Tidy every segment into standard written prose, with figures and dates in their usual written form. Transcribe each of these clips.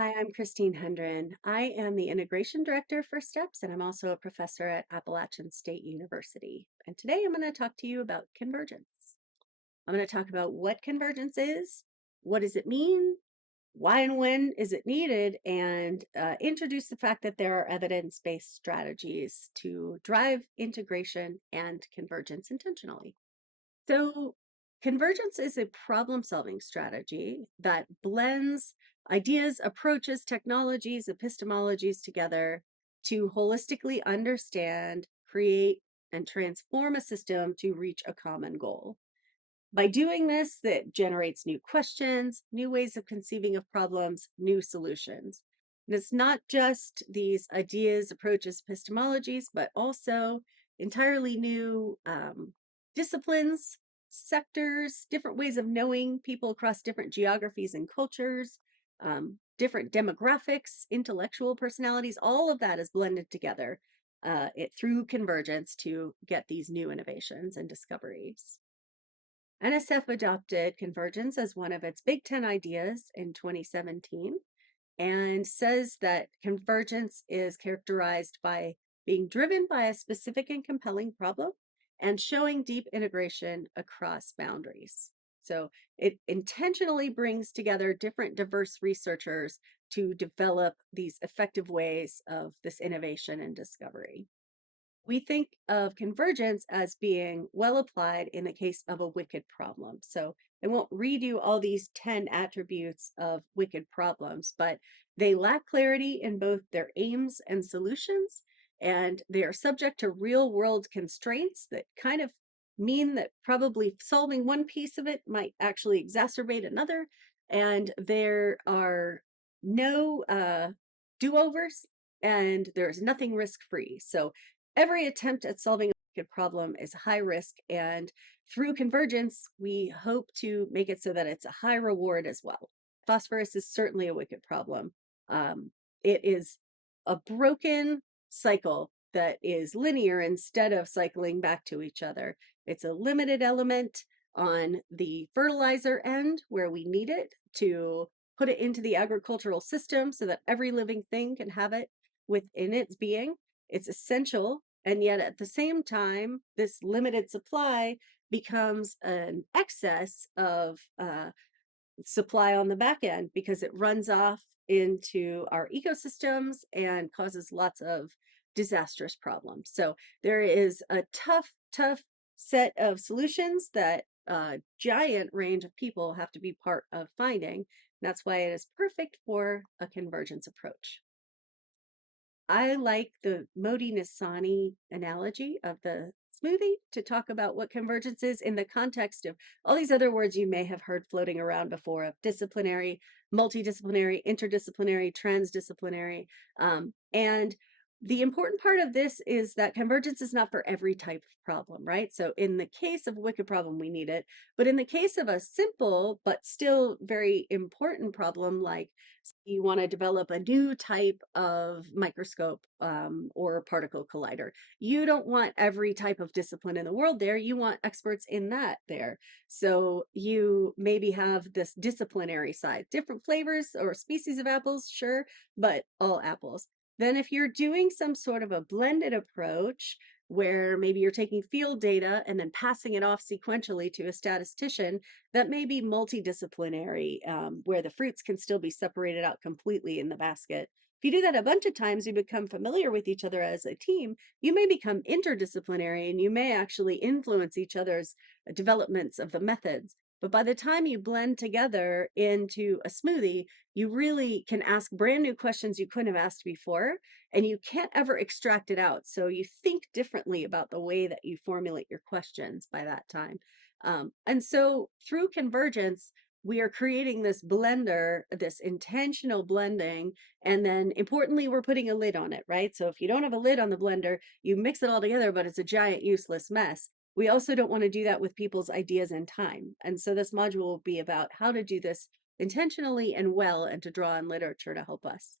Hi, I'm Christine Hendren. I am the Integration Director for STEPS, and I'm also a professor at Appalachian State University. And today I'm going to talk to you about convergence. I'm going to talk about what convergence is, what does it mean, why and when is it needed, and introduce the fact that there are evidence-based strategies to drive integration and convergence intentionally. So, convergence is a problem solving strategy that blends ideas, approaches, technologies, epistemologies together to holistically understand, create, and transform a system to reach a common goal. By doing this, that generates new questions, new ways of conceiving of problems, new solutions. And it's not just these ideas, approaches, epistemologies, but also entirely new disciplines, sectors, different ways of knowing people across different geographies and cultures, different demographics, intellectual personalities. All of that is blended together through convergence to get these new innovations and discoveries. NSF adopted convergence as one of its Big 10 ideas in 2017 and says that convergence is characterized by being driven by a specific and compelling problem and showing deep integration across boundaries. So it intentionally brings together different diverse researchers to develop these effective ways of this innovation and discovery. We think of convergence as being well applied in the case of a wicked problem. So I won't read you all these 10 attributes of wicked problems, but they lack clarity in both their aims and solutions, and they are subject to real world constraints that kind of mean that probably solving one piece of it might actually exacerbate another, and there are no do-overs, and there's nothing risk-free. So every attempt at solving a wicked problem is high risk, and through convergence, we hope to make it so that it's a high reward as well. Phosphorus is certainly a wicked problem. It is a broken cycle that is linear instead of cycling back to each other. It's a limited element on the fertilizer end where we need it to put it into the agricultural system so that every living thing can have it within its being. It's essential, and yet at the same time, this limited supply becomes an excess of supply on the back end because it runs off into our ecosystems and causes lots of disastrous problems. So there is a tough set of solutions that a giant range of people have to be part of finding. That's why it is perfect for a convergence approach. I like the Modi Nisani analogy of the smoothie to talk about what convergence is in the context of all these other words you may have heard floating around before of disciplinary, multidisciplinary, interdisciplinary, transdisciplinary. And the important part of this is that convergence is not for every type of problem, right? So in the case of a wicked problem, we need it. But in the case of a simple but still very important problem, like you want to develop a new type of microscope or particle collider. You don't want every type of discipline in the world there. You want experts in that there. So you maybe have this disciplinary side, different flavors or species of apples, sure, but all apples. Then if you're doing some sort of a blended approach, where maybe you're taking field data and then passing it off sequentially to a statistician, that may be multidisciplinary, where the fruits can still be separated out completely in the basket. If you do that a bunch of times, you become familiar with each other as a team, you may become interdisciplinary and you may actually influence each other's developments of the methods. But by the time you blend together into a smoothie, you really can ask brand new questions you couldn't have asked before, and you can't ever extract it out. So you think differently about the way that you formulate your questions by that time. And so through convergence, we are creating this blender, this intentional blending, and then importantly, we're putting a lid on it, right? So if you don't have a lid on the blender, you mix it all together, but it's a giant useless mess. We also don't want to do that with people's ideas and time. And so this module will be about how to do this intentionally and well, and to draw on literature to help us.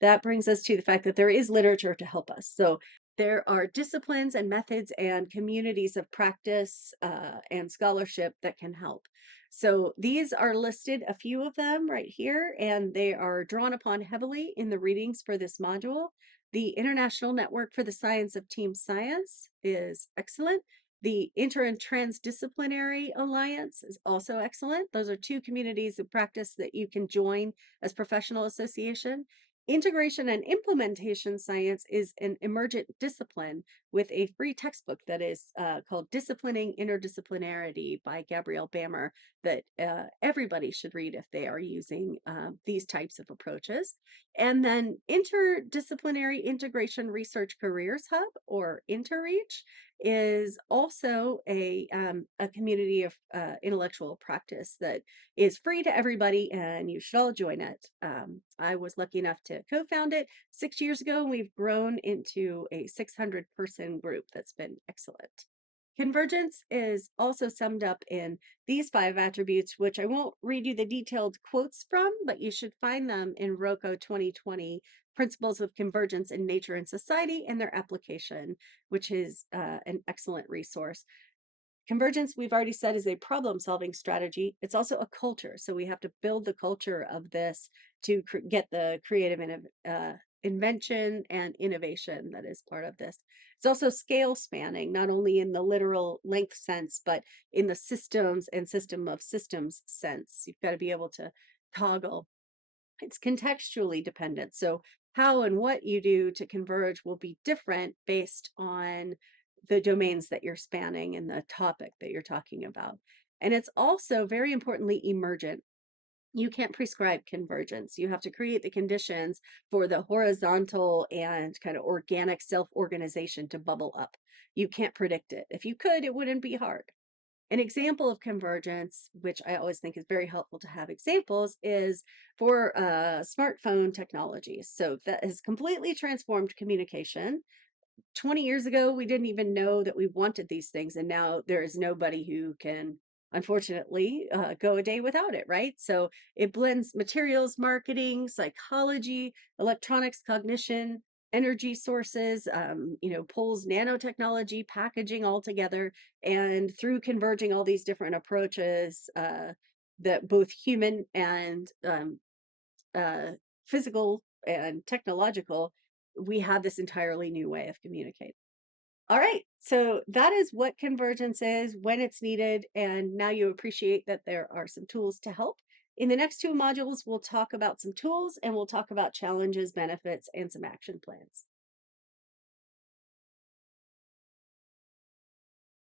That brings us to the fact that there is literature to help us. So there are disciplines and methods and communities of practice and scholarship that can help. So these are listed, a few of them right here, and they are drawn upon heavily in the readings for this module. The International Network for the Science of Team Science is excellent. The Inter and Transdisciplinary Alliance is also excellent. Those are two communities of practice that you can join as professional association. Integration and implementation science is an emergent discipline with a free textbook that is called Disciplining Interdisciplinarity by Gabrielle Bammer that everybody should read if they are using these types of approaches. And then Interdisciplinary Integration Research Careers Hub, or InterReach, is also a community of intellectual practice that is free to everybody, and you should all join it. I was lucky enough to co-found it 6 years ago, and we've grown into a 600-person group that's been excellent. Convergence is also summed up in these 5 attributes, which I won't read you the detailed quotes from, but you should find them in ROCO 2020, Principles of Convergence in Nature and Society and Their Application, which is an excellent resource. Convergence, we've already said, is a problem-solving strategy. It's also a culture, so we have to build the culture of this to get the creative invention and innovation that is part of this. It's also scale spanning, not only in the literal length sense, but in the systems and system of systems sense. You've got to be able to toggle. It's contextually dependent. So how and what you do to converge will be different based on the domains that you're spanning and the topic that you're talking about. And it's also very importantly emergent. You can't prescribe convergence. You have to create the conditions for the horizontal and kind of organic self-organization to bubble up. You can't predict it. If you could, it wouldn't be hard. An example of convergence, which I always think is very helpful to have examples, is for smartphone technologies. So that has completely transformed communication. 20 years ago, we didn't even know that we wanted these things, and now there is nobody who can, unfortunately, go a day without it, right? So it blends materials marketing, psychology, electronics, cognition, energy sources, pulls nanotechnology, packaging all together, and through converging all these different approaches, that both human and uh, physical and technological, we have this entirely new way of communicating. All right, so that is what convergence is, when it's needed, and now you appreciate that there are some tools to help. In the next 2 modules, we'll talk about some tools and we'll talk about challenges, benefits, and some action plans.